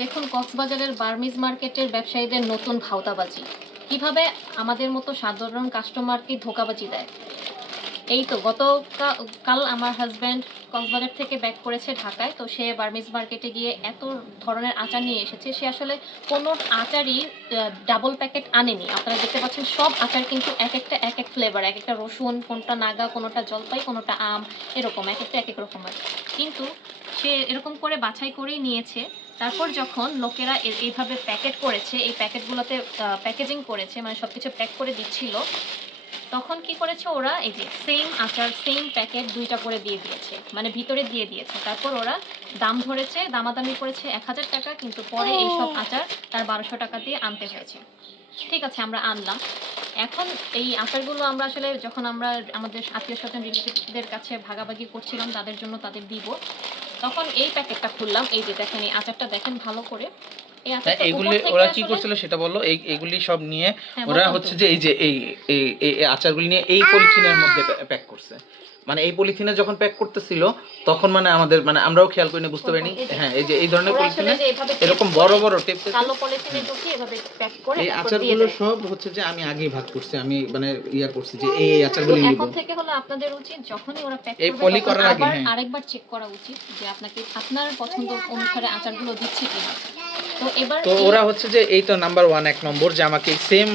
দেখুন কক্সবাজারের বার্মিজ মার্কেটের ব্যবসায়ীদের নতুন ভাওতাবাজি কিভাবে আমাদের মতো সাধারণ কাস্টমারকে ধোঁকাবাজি দেয়। এই তো কাল আমার হাজব্যান্ড কক্সবাজার থেকে ব্যাক করেছে ঢাকায়, তো সে বার্মিজ মার্কেটে গিয়ে এত ধরনের আচার নিয়ে এসেছে। সে আসলে কোনো আচারই ডাবল প্যাকেট আনেনি। আপনারা দেখতে পাচ্ছেন সব আচার কিন্তু এক একটা এক এক ফ্লেভার, এক একটা রসুন, কোনটা নাগা, কোনোটা জলপাই, কোনোটা আম, এরকম এক একটা এক এক রকমের। কিন্তু সে এরকম করে বাছাই করেই নিয়েছে। তারপর যখন লোকেরা এইভাবে প্যাকেট করেছে, এই প্যাকেটগুলোতে প্যাকেজিং করেছে, মানে সব কিছু প্যাক করে দিচ্ছিল, তখন কি করেছে ওরা, এই যে সেম আচার সেম প্যাকেট দুইটা করে দিয়ে দিয়েছে, মানে ভিতরে দিয়ে দিয়েছে। তারপর ওরা দাম ধরেছে, দামাদামি করেছে 1000 টাকা, কিন্তু পরে এইসব আচার তার 1200 টাকা দিয়ে আনতে হয়েছে। ঠিক আছে, আমরা আনলাম। এখন এই আচারগুলো আমরা আসলে যখন আমরা আমাদের আত্মীয় স্বজন রিলেটিভদের কাছে ভাগাভাগি করছিলাম তাদের জন্য তাদের দিব, তখন এই প্যাকেটটা খুললাম। এই যে দেখেন, এই আচারটা দেখেন ভালো করে। এইগুলি ওরা কি করছিল সেটা বললো। এইগুলি সব নিয়ে ওরা হচ্ছে যে এই যে এই আচারগুলি নিয়ে এই পলিথিনের মধ্যে প্যাক করছে। মানে এই পলিথিনে যখন প্যাক করতেছিল তখন মানে আমাদের মানে আমরাও খেয়াল করিনি, বুঝতে পারিনি। হ্যাঁ, এই যে এই ধরনের পলিথিনে এরকম বড় বড় টেপ কালো পলিথিনে ঢুকিয়ে এভাবে প্যাক করে এই আচারগুলো সব হচ্ছে যে আমি আগেই ভাগ করছি, আমি মানে ইয়া করছি যে এই আচারগুলো নিব। এখন থেকে হলো আপনাদের উচিত যখনই ওরা প্যাক করবে এই পলি করার আগে আরেকবার চেক করা উচিত যে আপনাকে আপনার পছন্দ অনুসারে আচারগুলো দিচ্ছে কিনা। তো ওরা হচ্ছে যে এই তো নাম্বার 1 এক নম্বর যে আমাকে সেম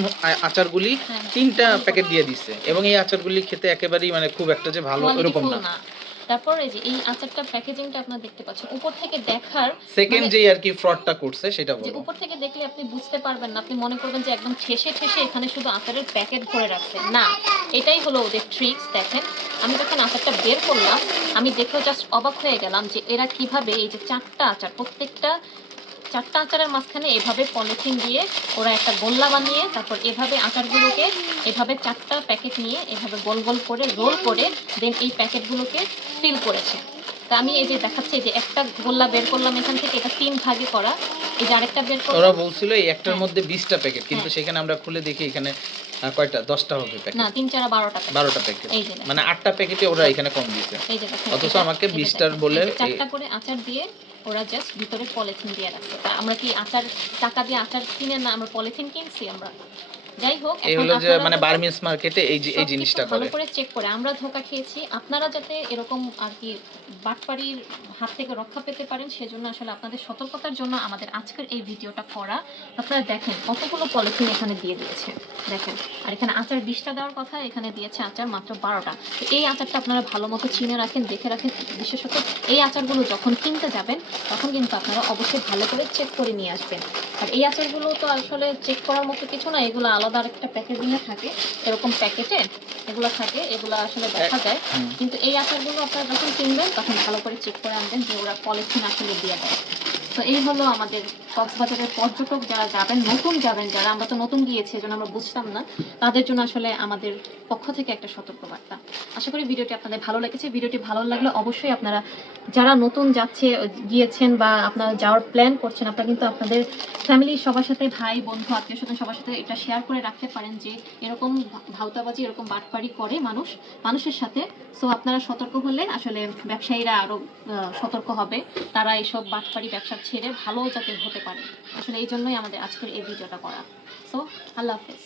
আচারগুলি 3টা প্যাকেট দিয়ে দিচ্ছে, এবং এই আচারগুলি খেতে একেবারেই মানে খুব একটা যে ভালো এরকম না। তারপর এই যে এই আচারটা প্যাকেজিংটা আপনারা দেখতে পাচ্ছেন, উপর থেকে দেখার সেকেন্ড যে আর কি ফ্রডটা করছে সেটা বলো। যে উপর থেকে দেখলে আপনি বুঝতে পারবেন না, আপনি মনে করবেন যে একদম ঠেসে ঠেসে এখানে শুধু আচারের প্যাকেট ভরে রাখছে। না, এটাই হলো ওদের ট্রিক্স। দেখেন, আমি যখন আচারটা বের করলাম আমি দেখেও জাস্ট অবাক হয়ে গেলাম যে এরা কিভাবে এই যে 4টা আচার, প্রত্যেকটা 4টা আচারের মাঝখানে এভাবে পলিথিন দিয়ে ওরা একটা গোল্লা বানিয়ে, তারপর এভাবে আচারগুলোকে এভাবে 4টা প্যাকেট নিয়ে এভাবে গোল গোল করে রোল করে দেন এই প্যাকেটগুলোকে ফিল করেছে। তা আমি এই যে দেখাচ্ছি, এই যে একটা গোল্লা বের করলাম এখান থেকে, এটা 3 ভাগে করা। এই যে আরেকটা বের করলাম, ওরা বলছিল এই একটার মধ্যে 20টা প্যাকেট, কিন্তু সেখানে আমরা খুলে দেখি এখানে কয়টা, 10টা হবে প্যাকেট। না, 3 4 12টা 12টা প্যাকেট, মানে 8টা প্যাকেটে ওরা এখানে কম দিয়েছে। এই যে দেখেন, অথচ আমাকে 20টার বলে 4টা করে আচার দিয়ে ওরা জাস্ট ভিতরে পলিথিন দিয়ে রাখছে। তা আমরা কি আচার টাকা দিয়ে আচার কিনে না, আমরা পলিথিন কিনছি আমরা। যাই হোক, এই হলো যে মানে বার্মিজ মার্কেটে এই জিনিসটা করে ভালো করে চেক করে আমরা ধোঁকা খেয়েছি। আপনারা যাতে এরকম আর কি বাটপাড়ির হাত থেকে রক্ষা পেতে পারেন সেজন্য আসলে আপনাদের সতর্কতার জন্য আমাদের আজকের এই ভিডিওটা করা। আপনারা দেখেন কতগুলো পলিথিন এখানে দিয়ে দিয়েছে, দেখেন। আর এখানে আচার 20টা দেওয়ার কথা, এখানে দিয়েছে আচার মাত্র 12টা। তো এই আচারটা আপনারা ভালো মতো চিনে রাখেন, দেখে রাখেন। বিশেষত এই আচারগুলো যখন কিনতে যাবেন তখন কিন্তু আপনারা অবশ্যই ভালো করে চেক করে নিয়ে আসবেন। আর এই আচারগুলো তো আসলে চেক করার মতো কিছু না, এগুলো আলাদা আরেকটা প্যাকেজিংয়ে থাকে, এরকম প্যাকেটে এগুলো থাকে, এগুলো আসলে দেখা যায়। কিন্তু এই আচারগুলো আপনারা যখন কিনবেন তখন ভালো করে চেক করে আনবেন যে ওরা পলিথিন আসলে দিয়ে দেয়। তো এই হলো আমাদের কক্সবাজারের পর্যটক যারা যাবেন, নতুন যাবেন যারা, আমরা তো নতুন গিয়েছি এজন্য আমরা বুঝতাম না, তাদের জন্য আসলে আমাদের পক্ষ থেকে একটা সতর্কবার্তা। আশা করি ভিডিওটি আপনাদের ভালো লেগেছে। ভিডিওটি ভালো লাগলে অবশ্যই আপনারা যারা নতুন গিয়েছেন বা আপনারা যাওয়ার প্ল্যান করছেন, আপনারা কিন্তু আপনাদের ফ্যামিলির সবার সাথে, ভাই বন্ধু আত্মীয় স্বজন সবার সাথে এটা শেয়ার করে রাখতে পারেন যে এরকম ভাওতাবাজি, এরকম বাটপাড়ি করে মানুষের সাথে। সো আপনারা সতর্ক হলে আসলে ব্যবসায়ীরা আরো সতর্ক হবে, তারা এইসব বাটপাড়ি ব্যবসা ছেড়ে ভালো যাতে হতে পারে। আসলে এই জন্যই আমাদের আজকের এই ভিডিওটা করা। সো আল্লাহ হাফেজ।